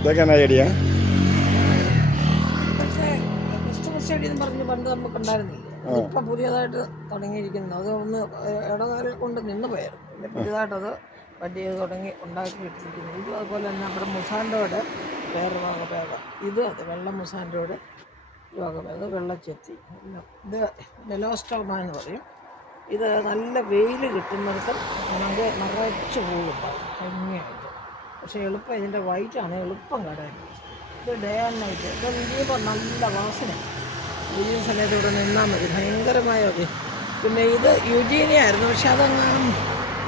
ഇതൊക്കെ എന്നാ ചെടിയാ? പണ്ട് നമുക്ക് ഉണ്ടായിരുന്നില്ല? ഇപ്പം പുതിയതായിട്ട് തുടങ്ങിയിരിക്കുന്നു. അത് ഒന്ന് ഇടകാലം കൊണ്ട് നിന്ന് പോയായിരുന്നു. പിന്നെ പുതിയതായിട്ട് അത് തുടങ്ങി ഉണ്ടാക്കി ഇട്ടിരിക്കുന്നു ഇത് അതുപോലെ തന്നെ നമ്മുടെ മുസാൻഡോയുടെ വേറെ വകഭേദ. ഇത് അത് വെള്ള മുസാൻഡോയുടെ വകഭേദ. വെള്ളച്ചെത്തി. ഇത് നെലോസ്റ്റോമ എന്ന് പറയും. ഇത് നല്ല വെയിൽ കിട്ടുന്നിടത്ത് നമുക്ക് നിറച്ച് പോകും ഭംഗിയായിട്ട്. പക്ഷേ എളുപ്പം ഇതിന്റെ വൈറ്റാണ് എളുപ്പം കടാൻ ഇത് ഡേ ആൻഡ് നൈറ്റ് ഇത് ഇനിയിപ്പോൾ നല്ല വാസന. ഈ സമയത്ത് ഇവിടെ നിന്നാൽ മതി. ഭയങ്കരമായ ഒരു പിന്നെ ഇത് യുജീനിയായിരുന്നു പക്ഷെ അതങ്ങാനും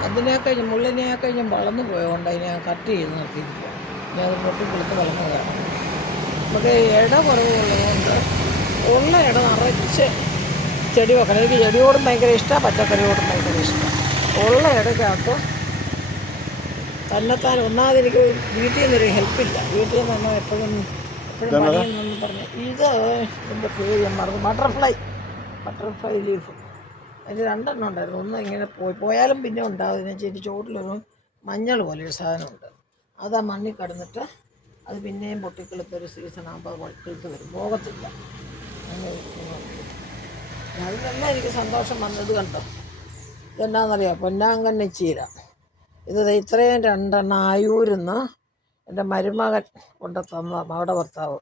അതിനെ കഴിഞ്ഞ് മുള്ളിനെ കഴിഞ്ഞ് വളർന്നു പോയതുകൊണ്ട് അതിനെ ഞാൻ കട്ട് ചെയ്ത് നിർത്തിയിരിക്കുക ഞാൻ അത് പൊട്ടി പിളുത്ത് വളർന്നതാണ്. നമുക്ക് ഇട കുറവുള്ളതുകൊണ്ട് ഉള്ള ഇട നിറച്ച് ചെടി വെക്കണം എനിക്ക് ചെടിയോടും ഭയങ്കര ഇഷ്ടമാണ് പച്ചക്കറിയോടും ഭയങ്കര ഇഷ്ടമാണ്. ഉള്ള ഇടയ്ക്കകത്ത് തന്നെത്താൻ ഒന്നാമത് എനിക്ക് വീട്ടിൽ നിന്നൊരു ഹെൽപ്പില്ല. വീട്ടിൽ നിന്ന് തന്നെ എപ്പോഴും എപ്പോഴും പറഞ്ഞു പറഞ്ഞ്. ഇത് എന്റെ പേര് ഞാൻ മറന്നു. ബട്ടർഫ്ലൈ. Butterfly leaf. അതിന്റെ രണ്ടെണ്ണം ഉണ്ടായിരുന്നു. ഒന്ന് ഇങ്ങനെ പോയി. പോയാലും പിന്നെ ഉണ്ടാവും. ഇതിനെ ചെടി ചോട്ടിലൊരു മഞ്ഞൾ പോലെ ഒരു സാധനമുണ്ട്. അത് ആ മണ്ണിൽ കടന്നിട്ട് അത് പിന്നെയും പൊട്ടിക്കിളുത്ത ഒരു സീസൺ ആകുമ്പോൾ കിളുത്ത് വരും. പോകത്തില്ല. അതിനെല്ലാം എനിക്ക് സന്തോഷം വന്നത് കണ്ടോ? ഇതെന്നാന്നറിയാം പൊന്നാങ്കണ്ണി ചീര. ഇത് ഇത്രയും രണ്ടെണ്ണം ആയൂരുന്ന് എന്റെ മരുമകൻ കൊണ്ട് തന്ന അവിടെ ഭർത്താവ്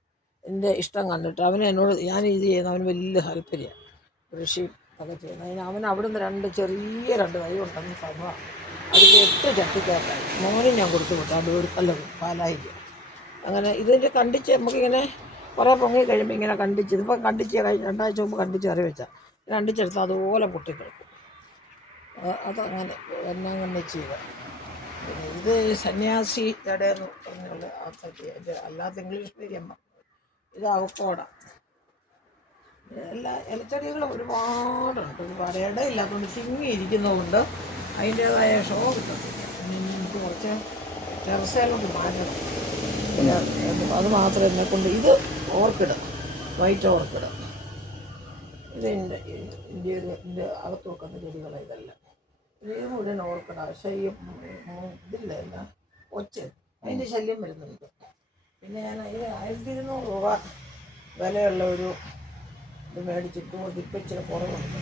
എന്റെ ഇഷ്ടം കണ്ടിട്ട് അവനെ എന്നോട് ഞാൻ ഇത് ചെയ്യുന്ന അവന് വലിയ താല്പര്യമാണ് കൃഷി ഒക്കെ ചെയ്യുന്നത് അതിന് അവൻ അവിടുന്ന് രണ്ട് ചെറിയ രണ്ട് തൈ ഉണ്ടെന്ന് തന്നതാണ് അതിൽ എട്ട് ചട്ടിക്കകത്തായി മോനും ഞാൻ കൊടുത്തു വിട്ടു. ഒരു അല്ല പാലായില്ല അങ്ങനെ ഇതിന്റെ കണ്ടിച്ച് നമുക്കിങ്ങനെ കുറേ പൊങ്ങി കഴിയുമ്പോൾ ഇങ്ങനെ കണ്ടിച്ച് ഇതിപ്പോൾ കണ്ടിച്ച് കഴിഞ്ഞ് രണ്ടാഴ്ച മുമ്പ് കണ്ടിച്ച് കറി വെച്ചാൽ കണ്ടിച്ചെടുത്താൽ അതുപോലെ പൊട്ടിക്കിടക്കും. അത് അതങ്ങനെ എന്നെ അങ്ങനെ ചെയ്യുക. പിന്നെ ഇത് സന്യാസി എന്ന് പറഞ്ഞുള്ള ഇത് അല്ലാത്ത ഇംഗ്ലീഷ് മീഡിയം ഇത് അവക്കോട. എല്ലാ ഇലച്ചെടികളും ഒരുപാടുണ്ട്. ഒരുപാട് ഇടയില്ലാത്തതുകൊണ്ട് തിങ്ങി ഇരിക്കുന്നതുകൊണ്ട് അതിന്റേതായ ഷോ കിട്ടത്തില്ല. എനിക്ക് കുറച്ച് ടെറസയിലോട്ട് മാറ്റണം പിന്നെ അത് മാത്രം എന്നെ കൊണ്ട് ഇത് ഓർക്കിഡ് വൈറ്റ് ഓർക്കിഡ് ഇത് ഇന്ത്യ എന്റെ അകത്ത് വെക്കുന്ന ചെടികളാണ് ഇതെല്ലാം. ഇത് മുഴുവൻ ഓർക്കണം. പക്ഷേ ഈ ഇതില്ല എന്നാ ഒച്ച അതിന്റെ ശല്യം വരുന്നുണ്ട്. പിന്നെ ഞാൻ ഇത് ആയിരത്തി ഇരുന്നൂറ് രൂപ വിലയുള്ള ഒരു ഇത് മേടിച്ചിട്ട് ഇച്ചിരി കുറവുണ്ട്.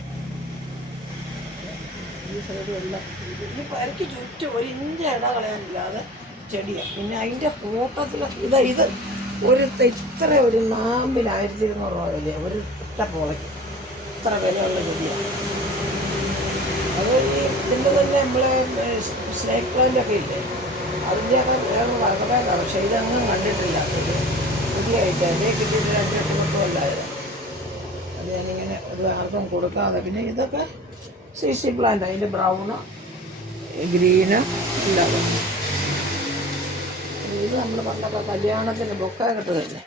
ഈ സൈഡ് എല്ലാം ഈ പരക്ക് ചുറ്റും ഒരു ഇഞ്ച് ഇട കളയാനില്ലാതെ ചെടിയാണ് പിന്നെ അതിന്റെ കൂട്ടത്തിൽ ഇത് ഇത് ഒരു ഇത്ര ഒരു നാമ്പിൽ ആയിരത്തി ഇരുന്നൂറ് രൂപ വിലയാണ് ഒരു ഒറ്റ പോളയ്ക്ക്. ഇത്ര വിലയുള്ള ചെടിയാണ് അത് ഈ ഇതിന്റെ തന്നെ നമ്മളെ സ്നേക്ക് പ്ലാന്റ് ഒക്കെ ഇല്ലേ? അതിന്റെയൊക്കെ വേറെ വളർന്നതാണ്. പക്ഷേ ഇതൊന്നും കണ്ടിട്ടില്ല. പുതിയ ഐറ്റം അതേ കിട്ടിയിട്ട് രണ്ടു മൊത്തമല്ലായിരുന്നു അത് ഞാനിങ്ങനെ ഒരു ആർക്കും കൊടുക്കാതെ. പിന്നെ ഇതൊക്കെ സി സി പ്ലാന്റ് അതിന്റെ ബ്രൗണ് ഗ്രീന് ഇല്ലാതെ ഇത് നമ്മൾ പണ്ടൊക്കെ കല്യാണത്തിന് ബൊക്കെ കിട്ടുന്നില്ലേ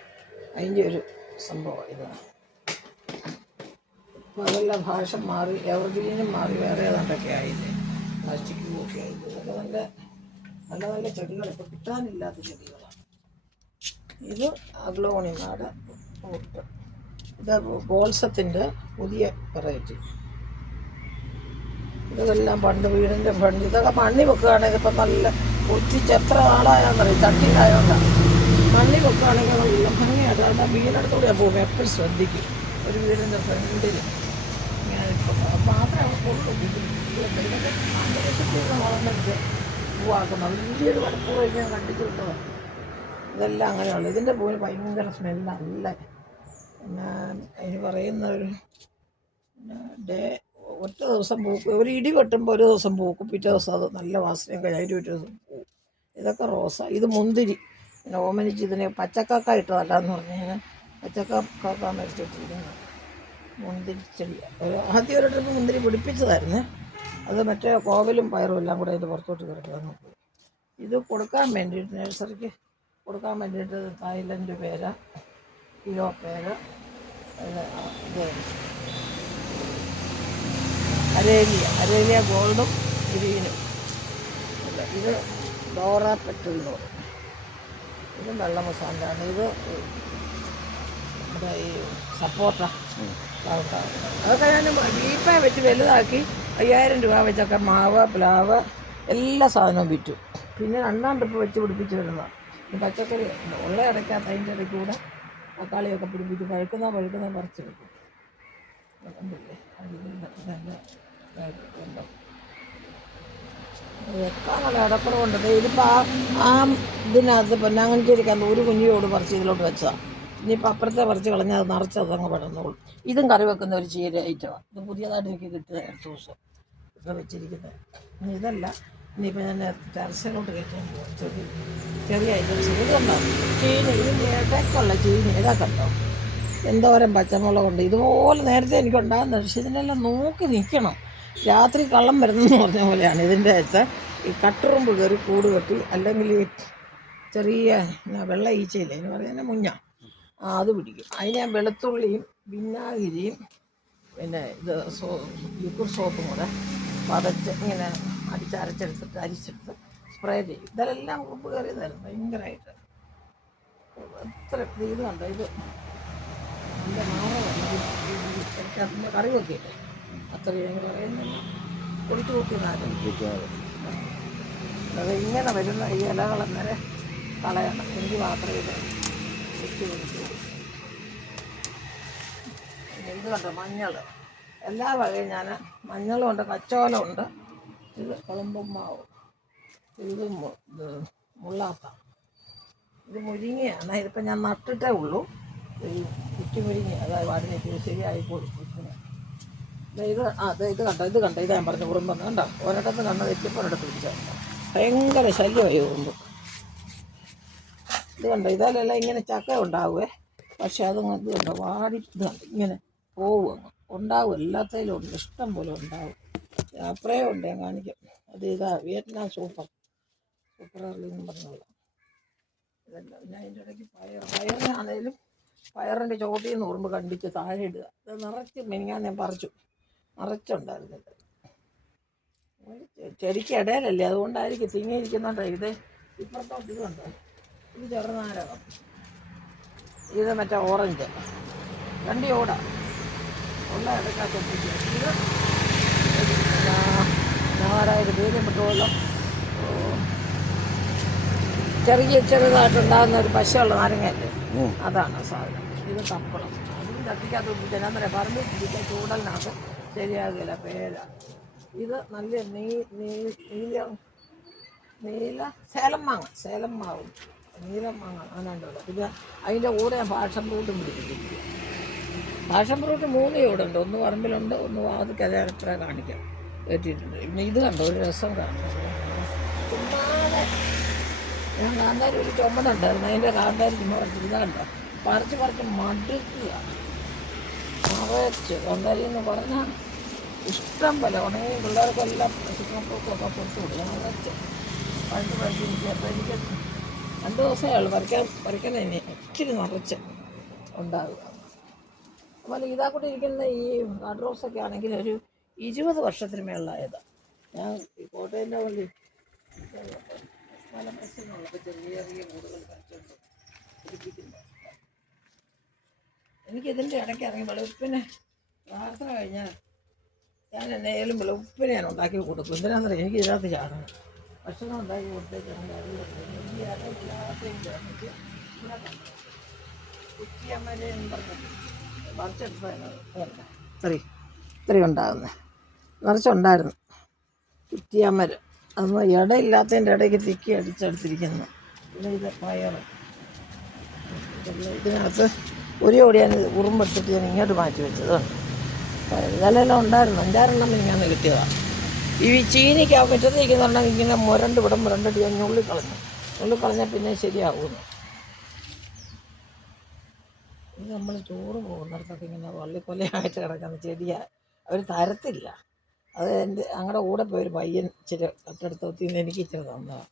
അതിന്റെ ഒരു സംഭവം ഇതാണ്. അതെല്ലാം ഭാഷ മാറി എവർഗ്രീനും മാറി വേറെ ഏതാണ്ടൊക്കെ ആയില്ലേ? പ്ലാസ്റ്റിക് ഒക്കെ ആയില്ലേ? ഇതൊക്കെ നല്ല നല്ല നല്ല ചെടികൾ ഇപ്പോൾ കിട്ടാനില്ലാത്ത ചെടികളാണ്. ഇത് അഗ്ലോണിമാട് ഫ്രൂട്ട് ഇത് ബോൾസത്തിന്റെ പുതിയ വെറൈറ്റി. ഇതെല്ലാം പണ്ട് വീടിന്റെ ഫ്രണ്ട് ഇതൊക്കെ മണ്ണി വെക്കുകയാണെങ്കിൽ ഇപ്പം നല്ല ഒറ്റിച്ച് എത്ര ആളായാന്നറിയും? ചട്ടിയിലായോണ്ടാണ് മണ്ണി വെക്കുകയാണെങ്കിൽ നല്ല ഭംഗിയായിട്ട് അതിന്റെ വീടിനടുത്തൂടെ പോകും എപ്പോഴും ശ്രദ്ധിക്കും. ഒരു വീടിന്റെ ഫ്രണ്ടിൽ ഇങ്ങനെ ഇപ്പം മാത്രമേ ഉള്ളൂ ഇതൊക്കെ അന്തരീക്ഷത്തിൽ വലിയൊരു വടപ്പൂ ഞാൻ കണ്ടിച്ചു ഇതെല്ലാം അങ്ങനെയുള്ളു ഇതിന്റെ പൂവിന് ഭയങ്കര സ്മെല്ലല്ല പിന്നെ അതിന് പറയുന്ന ഒരു ഡേ ഒറ്റ ദിവസം പൂക്കും ഒരു ഇടി വെട്ടുമ്പോൾ ഒരു ദിവസം പൂക്കും പിറ്റേ ദിവസം അത് നല്ല വാസനയും കഴിഞ്ഞിട്ട് ഒരു ദിവസം പൂക്കും ഇതൊക്കെ റോസ. ഇത് മുന്തിരി. ഓമനിച്ച് ഇതിനെ പച്ചക്കാക്ക ഇട്ടതല്ല എന്ന് പറഞ്ഞു കഴിഞ്ഞാൽ പച്ചക്കാക്ക മരിച്ചിട്ടിരിക്കുന്നത് മുന്തിരി ചെടി ആദ്യം ഒരു ട്രിപ്പ് മുന്തിരി പിടിപ്പിച്ചതായിരുന്നു. അത് മറ്റേ കോവലും പയറും എല്ലാം കൂടെ ഇത് പുറത്തോട്ട് കിടക്കുകയാണ് ഇത് കൊടുക്കാൻ വേണ്ടിയിട്ട് നഴ്സറിക്ക് കൊടുക്കാൻ വേണ്ടിയിട്ട് തായ്ലൻഡ് പേര കിലോ പേര. ഇത് അരേലിയ അരേലിയ ഗോൾഡും ഗ്രീനും. ഇത് ഡോറ പെറ്റൽ എന്ന് പറയും ഇത് വെള്ള ഇത് നമ്മുടെ ഈ സപ്പോർട്ട അതൊക്കെ ഞാൻ ബീഫ വെച്ച് വലുതാക്കി അയ്യായിരം രൂപ വെച്ചൊക്കെ മാവ് പ്ലാവ് എല്ലാ സാധനവും വിറ്റു. പിന്നെ രണ്ടാം ട്രിപ്പ് വെച്ച് പിടിപ്പിച്ച് വരുന്നതാണ് പച്ചക്കറി ഉള്ള ഇടയ്ക്കകത്ത് അതിന്റെ ഇടയ്ക്ക് കൂടെ തക്കാളിയൊക്കെ പിടിപ്പിച്ച് പഴുക്കുന്ന പഴുക്കുന്ന പറിച്ചെടുക്കും വെക്കാനുള്ള ഇടക്കുറവുണ്ട്. ഇതിപ്പോൾ ആ ആ ഇതിനകത്ത് പൊന്നാങ്കണിച്ചേരിക്കകത്ത് ഒരു കുഞ്ഞിയോട് പറിച്ച് ഇതിലോട്ട് വെച്ചതാണ് ഇനിയിപ്പോൾ അപ്പുറത്തെ പറിച്ച് കളഞ്ഞാൽ അത് നിറച്ച് അതങ്ങ് പടർന്നോളും ഇതും കറി വെക്കുന്ന ഒരു ചീര ഐറ്റമാണ് ഇത് പുതിയതായിട്ട് എനിക്ക് കിട്ടിയ അടുത്ത ദിവസം ഇവിടെ വെച്ചിരിക്കുന്നത് ഇനി ഇതല്ല. ഇനിയിപ്പോൾ ഞാൻ ടെറസിലോട്ട് കയറ്റാൻ പോകും ചെറിയ ചെറിയ ഐറ്റംസ് ഇത് കണ്ടോ ചീനി. ഇതിന്റെ ഇടയ്ക്കുള്ള ചീനി. ഇതാ കണ്ടോ? എന്തോരം പച്ചമുളകുണ്ട് ഇതുപോലെ നേരത്തെ എനിക്ക് ഉണ്ടാകുന്നത് പക്ഷെ ഇതിനെല്ലാം നോക്കി നിൽക്കണം രാത്രി കള്ളം വരുന്നെന്ന് പറഞ്ഞ പോലെയാണ് ഇതിന്റെ വെച്ചാൽ ഈ കട്ടുറുമ്പ് കയറി കൂട് കെട്ടി അല്ലെങ്കിൽ ചെറിയ വെള്ള ഈച്ചയില്ലേ? എന്ന് പറയുന്നത് മുഞ്ഞ. അത് പിടിക്കും. അതിന് ഞാൻ വെളുത്തുള്ളിയും വിനാഗിരിയും പിന്നെ ഇത് സോ ലിക്വിഡ് സോപ്പും കൂടെ പതച്ച് ഇങ്ങനെ അടിച്ചരച്ചെടുത്തിട്ട് അരിച്ചെടുത്ത് സ്പ്രേ ചെയ്യും. ഇതെല്ലാം ഉപ്പ് കയറിയതായിരുന്നു ഭയങ്കരമായിട്ട് എത്ര ഇത് കണ്ടോ? ഇത് എന്റെ മാറ കറി വെക്കില്ലേ അത്രയും കൊടുത്തു നോക്കിയതായിരുന്നു അത് ഇങ്ങനെ വരുന്ന ഈ ഇലകളെന്നേരെ കളയണം എനിക്ക് മാത്രമേ ഇത് പിന്നെ മഞ്ഞൾ? എല്ലാ വകയും ഞാൻ മഞ്ഞളും ഉണ്ട് കച്ചോലമുണ്ട്. ഇത് കുളമ്പും മാവ്. ഇത് മുള്ളാത്ത. ഇത് മുരിങ്ങയാണ്. ഇതിപ്പോൾ ഞാൻ നട്ടിട്ടേ ഉള്ളൂ. ഈ കുറ്റിമുരിങ്ങ അതായത് വാടിനെ ശരിയായി. ദേ ഇത് അത് ഇത് കണ്ടോ? ഇത് കണ്ടോ? ഇത് ഞാൻ പറഞ്ഞു ഉറുമ്പെന്ന് കണ്ടോ? ഒരിടത്ത് കണ്ടത് എത്തിയപ്പോൾ ഒരിടത്ത് പിടിച്ചാൽ ഭയങ്കര ശല്യമായി ഉറുമ്പ് ഇത് കണ്ടോ ഇതാലെല്ലാം ഇങ്ങനെ ചക്ക ഉണ്ടാവുമേ പക്ഷെ അത് ഇത് കണ്ടോ വാടി ഇത് കണ്ടോ ഇങ്ങനെ പോവും ഉണ്ടാവും. എല്ലാത്തിലും ഉണ്ട്. ഇഷ്ടം പോലെ ഉണ്ടാവും. അപ്പറേ ഉണ്ട് ഞാൻ കാണിക്കാം. അത് ഇതാ വിയറ്റ്നാം സൂപ്പർ. സൂപ്പർ അറിയും പറഞ്ഞോളാം. ഇതെല്ലാം പിന്നെ അതിന്റെ പയർ പയറിനാണേലും പയറിന്റെ ചോട്ടിൽ നിന്ന് ഉറുമ്പ് കണ്ടിച്ച് താഴെ ഇടുക. അത് നിറച്ച് മെനിങ്ങാൻ ഞാൻ പറിച്ചു. നിറച്ചുണ്ടായിരുന്നില്ല ചെടിക്ക് ഇടയിലല്ലേ? അതുകൊണ്ടായിരിക്കും തിങ്ങിയിരിക്കുന്നുണ്ടോ ഇത്. ഇപ്പുറത്തോട്ട് ഇത് കണ്ടോ? ഇത് ചെറുനാരകം. ഇത് മറ്റേ ഓറഞ്ച്. രണ്ടി ഓട. ഉള്ള ഒപ്പിച്ച് ഇത്. നാലായിരം പേര് പെട്ടുമല്ലോ ചെറിയ ചെറുതായിട്ടുണ്ടാകുന്ന ഒരു പശയുള്ള നാരങ്ങയല്ലേ? അതാണ് സാധനം. ഇത് തപ്പളം അതും കത്തിക്കാത്ത പറയാം? പറമ്പിൽ പിടിക്കാൻ ചൂടലിനകത്ത് ശരിയാകില്ല പേര. ഇത് നല്ല നീ നീ നീല നീല സേലം മാങ്ങ സേലം മാവും. നീലം അങ്ങനെയുണ്ടല്ലോ പിന്നെ അതിന്റെ കൂടെ പാഷൻ ഫ്രൂട്ടും പിടിപ്പിച്ചിരിക്കുക പാഷൻ ഫ്രൂട്ട് മൂന്ന് ചൂടുണ്ട് ഒന്ന് പറമ്പിലുണ്ട് ഒന്ന് അതേ അത്ര കാണിക്കാം. കയറ്റിയിട്ടുണ്ട് പിന്നെ ഇത് കണ്ടോ? ഒരു രസം കാണും ചുമ്മാതെ ഞാൻ കാന്താരി ഒരു ചുമന്നുണ്ടായിരുന്നു അതിന്റെ കാന്താരി ചുമ്മാ പറിച്ചു ഇത് കണ്ടോ? പറിച്ച് പറിച്ച് മടുക്കുക. നിറച്ച് കാന്താരി എന്ന് പറഞ്ഞാൽ ഇഷ്ടം പോലെ. ഉണങ്ങി പിള്ളേർക്കെല്ലാം പശുക്കൾക്കൊക്കെ കൊടുത്തു കൊടുക്കുക പഴുത്ത് പഴുത്തിരിക്കുക അപ്പോൾ എനിക്ക് രണ്ട് ദിവസമേ ഉള്ളൂ. പറിക്കാൻ വരയ്ക്കാൻ തന്നെ ഇച്ചിരി നിറച്ച് ഉണ്ടാവുക. അതുപോലെ ഇതാ ഇരിക്കുന്ന ഈ റെഡ് റോസൊക്കെ ആണെങ്കിൽ ഒരു ഇരുപത് വർഷത്തിന് മേളിലായതാണ് ഞാൻ ഈ കോട്ടയന്റെ വഴി സ്ഥലം ബസ്സിനുള്ളത് ചെറിയ ചെറിയ കൂടുകൾ കഴിച്ചുകൊണ്ട് പിടിപ്പിക്കുന്നു എനിക്ക് ഇതിന്റെ ഇടയ്ക്ക് ഇറങ്ങി വെളുപ്പിനെ പ്രാർത്ഥന കഴിഞ്ഞാൽ ഞാൻ എന്നേലും വെളുപ്പിനെ ഞാൻ ഉണ്ടാക്കി കൊടുക്കും. എന്തിനാണെന്നറിയാം എനിക്ക് ഇതിനകത്ത് ചാടണം. ഭക്ഷണം ഉണ്ടാക്കി കൊടുത്തേക്കാണ് ഇവിടെ ഇത്രയും ഉണ്ടാകുന്നത് നിറച്ചുണ്ടായിരുന്നു കുറ്റിയമ്മര്. അന്ന് ഇടയില്ലാത്തതിന്റെ ഇടയ്ക്ക് തിക്കി അടിച്ചെടുത്തിരിക്കുന്നു. പിന്നെ ഇത് പയർ ഇതിനകത്ത് ഒരു കോടി ഞാൻ ഉറുമ്പെടുത്തിട്ട് ഞാൻ ഇങ്ങോട്ട് മാറ്റി വെച്ചതുണ്ട് ഇതെല്ലാം ഉണ്ടായിരുന്നു. അഞ്ചാറെണ്ണം ഞാൻ കിട്ടിയതാണ് ഈ ചീനിക്ക് ആ മുറ്റത്ത് നിൽക്കുന്നുണ്ടെങ്കിൽ ഇങ്ങനെ മുരണ്ട് ഇവിടെ മുരണ്ടിട്ട് ഞാൻ ഞുള്ളി കളഞ്ഞു. ഞുള്ളി കളഞ്ഞാൽ പിന്നെ ശരിയാകുന്നു ഇത് നമ്മൾ ചോറ് പോകുന്നിടത്തൊക്കെ ഇങ്ങനെ വള്ളിക്കൊലയായിട്ട് കിടക്കുന്ന ചെടിയാണ് അവർ തരത്തില്ല. അത് എന്റെ ഞങ്ങളുടെ കൂടെ പോയൊരു പയ്യൻ ഇച്ചിരി തൊട്ടടുത്ത് നിന്ന് എനിക്ക് ഇച്ചിരി തന്നതാണ്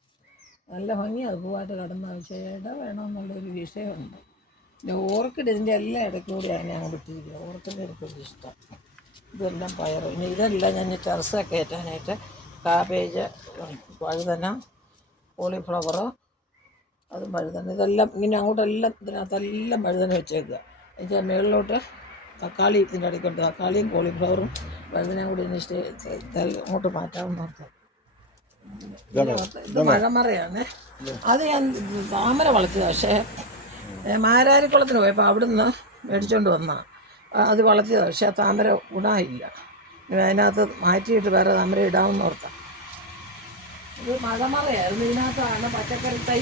നല്ല ഭംഗി അത് പോകാത്ത കടന്ന ഇട വേണമെന്നുള്ളൊരു വിഷയമുണ്ട്. പിന്നെ ഓർക്കിഡ് ഇതിന്റെ എല്ലാ ഇടയ്ക്കൂടെയാണ് ഞാൻ വിട്ടിരിക്കുന്നത്. ഓർക്കിഡ് എനിക്കൊരു ഇഷ്ടം ഇതെല്ലാം പയർ ഇനി ഇതെല്ലാം ഞാൻ ടെറസൊക്കെ കയറ്റാനായിട്ട് കാബേജ് വഴുതന കോളിഫ്ലവർ അതും വഴുതന. ഇതെല്ലാം ഇങ്ങനെ അങ്ങോട്ടെല്ലാം ഇതിനകത്തെല്ലാം വഴുതന വെച്ചേക്കുക. എന്നുവെച്ചാൽ മുകളിലോട്ട് തക്കാളി ഇതിന്റെ അടുക്കുണ്ട് തക്കാളിയും കോളിഫ്ലവറും വഴുതനയും കൂടി ഇനി അങ്ങോട്ട് മാറ്റാമെന്ന് നോക്കാം ഇത് മഴമറയാണ്. അത് ഞാൻ താമര വളർത്തിയത് പക്ഷേ മാരാരിക്കുളത്തിന് പോയപ്പോൾ അവിടുന്ന് മേടിച്ചോണ്ട് വന്ന അത് വളർത്തിയത് പക്ഷേ ആ താമര ഗുണമില്ല അതിനകത്ത് മാറ്റിയിട്ട് വേറെ താമര ഇടാമെന്ന് ഓർത്താം. ഇത് മഴമറയായിരുന്നു. ഇതിനകത്താണ് പച്ചക്കറി തൈ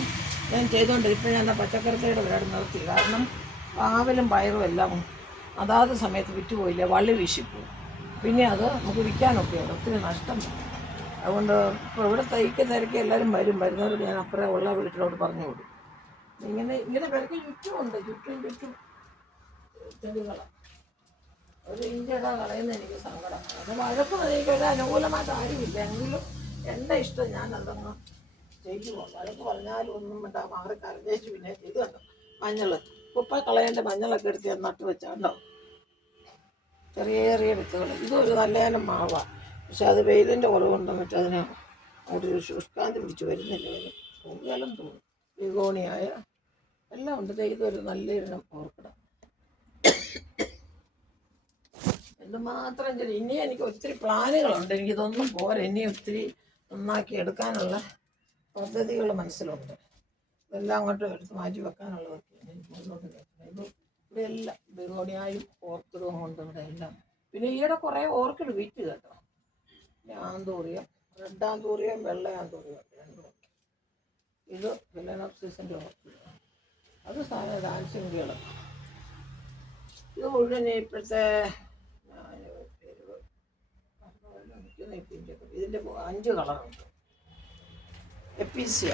ഞാൻ ചെയ്തുകൊണ്ട് ഇപ്പം ഞാൻ ആ പച്ചക്കറി തൈയുടെ വേറെ നിർത്തി. കാരണം പാവലും പയറും എല്ലാം അതാത് സമയത്ത് വിറ്റുപോയില്ല. വള്ളി വീശിപ്പോ പിന്നെ അത് നമുക്ക് വിൽക്കാനൊക്കെയാണ് ഒത്തിരി നഷ്ടം. അതുകൊണ്ട് ഇപ്പോൾ ഇവിടെ തൈക്ക് തിരക്കി എല്ലാവരും വരും. വരുന്നവരോട് ഞാൻ അപ്പുറം ഉള്ള വീട്ടിലോട്ട് പറഞ്ഞു കൊടുക്കും ഇങ്ങനെ ഇങ്ങനെ പെരക്ക് ചുറ്റുമുണ്ട്. ചുറ്റും ചുറ്റും ചെടികളാണ് ഒരു ഇഞ്ചിട കളയുന്ന എനിക്ക് സങ്കടം. അത് വഴക്ക് എനിക്ക് ഒരു അനുകൂലമായിട്ട് ആരുമില്ല. എങ്കിലും എന്റെ ഇഷ്ടം ഞാൻ അതങ്ങ് ചെയ്യുമോ വഴക്ക് പറഞ്ഞാലും ഒന്നും വേണ്ട. മാറി കരഞ്ഞേച്ച് പിന്നെ ചെയ്ത് കണ്ടോ മഞ്ഞൾ കുപ്പ കളയേണ്ട മഞ്ഞളൊക്കെ എടുത്ത് നട്ട് വെച്ചാണ്ടോ? ചെറിയ ചെറിയ വിത്തുകൾ ഇതൊരു നല്ലതിനും മാവാണ് പക്ഷെ അത് വെയിലിന്റെ കുറവുണ്ടെന്ന് വെച്ചാൽ അതിന് ഒരു ശുഷ്കാന്തി പിടിച്ച് വരുന്നില്ല. അതിന് പൂക്കാലം തോന്നും. വിഗോണിയായ എല്ലാം ഉണ്ട്. ഇതൊരു നല്ലൊരിനം ഓർക്കണം എന്തുമാത്രം ചെറിയ ഇനി എനിക്ക് ഒത്തിരി പ്ലാനുകളുണ്ട്. എനിക്കിതൊന്നും പോരാ. ഇനി ഒത്തിരി നന്നാക്കി എടുക്കാനുള്ള പദ്ധതികൾ മനസ്സിലുണ്ട്. ഇതെല്ലാം അങ്ങോട്ട് എടുത്ത് മാറ്റി വെക്കാനുള്ളതൊക്കെ എനിക്ക് മുന്നോട്ട് നിൽക്കുന്നത് ഇത് ഇവിടെ എല്ലാം ബിഗോണിയായും ഓർക്കിഡും ഉണ്ട് ഇവിടെ എല്ലാം പിന്നെ ഈയിടെ കുറേ ഓർക്കിഡ് വിറ്റ് കേട്ടോ. ആന്തൂറിയം റെഡ് ആന്തൂറിയം വെള്ള ആന്തൂറിയം. ഇത് ഫിലനോപ്സിസിന്റെ ഓർക്കിഡ് അത് സാധനം ഡാൻസിന്റെകൾ ഇത് മുഴുവൻ ഇപ്പോഴത്തെ ഞാൻ പേര് മറന്നുപോയല്ലോ. എപ്പിന്റെ ഇതിന്റെ അഞ്ച് കളറുണ്ട്. എപ്പീസിയ.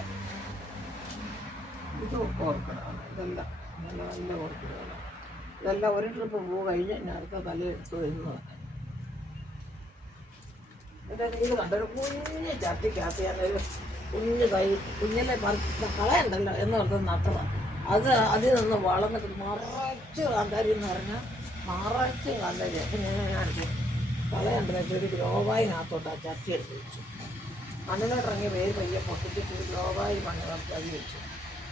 ഇത് ഓർക്കിഡാണ്. ഇതെല്ലാം നല്ല നല്ല ഓർക്കിഡുകളാണ് ഇതെല്ലാം ഒരു ട്രിപ്പ് പൂ കഴിഞ്ഞ് ഞാൻ അടുത്ത തല എടുത്ത് വരുന്നതാണ് എന്റെ ഇത് കണ്ടൊരു കുഞ്ഞ് ചട്ടിക്കകത്ത് ഞാനൊരു കുഞ്ഞ് തൈ കുഞ്ഞിലെ കളയണ്ടല്ലോ എന്ന് പറഞ്ഞത് നട്ടതാണ്. അത് അതിൽ നിന്ന് വളർന്നിട്ട് മറച്ച് കാന്താരി എന്ന് പറഞ്ഞാൽ മറച്ച് കാന്താരി ഞാൻ കാണിച്ചു കളയണ്ട ചെടി ഗ്രോബായിനകത്തോട്ട് ആ ചട്ടി എടുത്ത് വെച്ചു. മണ്ണിലോട്ടിറങ്ങി വേര് പയ്യെ പൊട്ടിച്ചിട്ട് ഒരു ഗ്ലോവായി മണ്ണ് കത്തി വെച്ചു.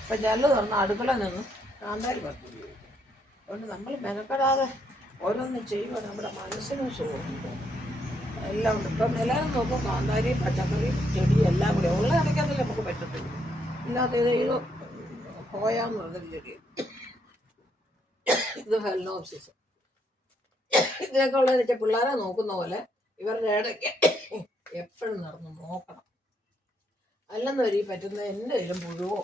അപ്പം ജല്ല് തുറന്ന് അടുക്കള നിന്ന് കാന്താരി ഉപയോഗിക്കും. അതുകൊണ്ട് നമ്മൾ മെനക്കെടാതെ ഓരോന്നും ചെയ്യുമ്പോൾ നമ്മുടെ മനസ്സിനും സുഖമുണ്ട്. എല്ലാം ഉണ്ട്. ഇപ്പം എല്ലാവരും നോക്കും കാന്താരി പച്ചക്കറി ചെടി എല്ലാം കൂടി. ഉള്ള ഇടയ്ക്കതല്ലേ നമുക്ക് പറ്റത്തില്ല ഇല്ലാത്ത ഇത് ഇത് പോയാന്ന് പറഞ്ഞൊരു ചെടി ഇത് ഹെൽനോപ്സിസ് ഇതിനൊക്കെ ഉള്ളത് വെച്ചാൽ പിള്ളേരെ നോക്കുന്ന പോലെ ഇവരുടെ ഇടയ്ക്ക് എപ്പോഴും നടന്ന് നോക്കണം. അല്ലെന്ന് വരി പറ്റുന്ന എന്തെങ്കിലും പുഴുവോ?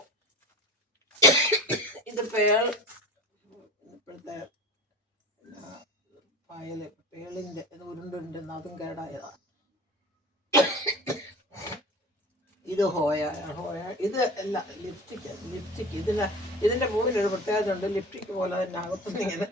ഇത് പേൾ ഇപ്പോഴത്തെ പായൽ പേളിന്റെ ഉരുണ്ടുണ്ടെന്ന് അതും കേടായതാണ് ഇത് ഹോയ ഹോയ ഇത് അല്ല ലിപ്സ്റ്റിക് ലിപ്സ്റ്റിക് ഇതിന് ഇതിന്റെ പൂവിനൊരു പ്രത്യേകത ഉണ്ട് ലിപ്സ്റ്റിക് പോലെ തന്നെ അകത്തുനിന്ന് ഇങ്ങനെ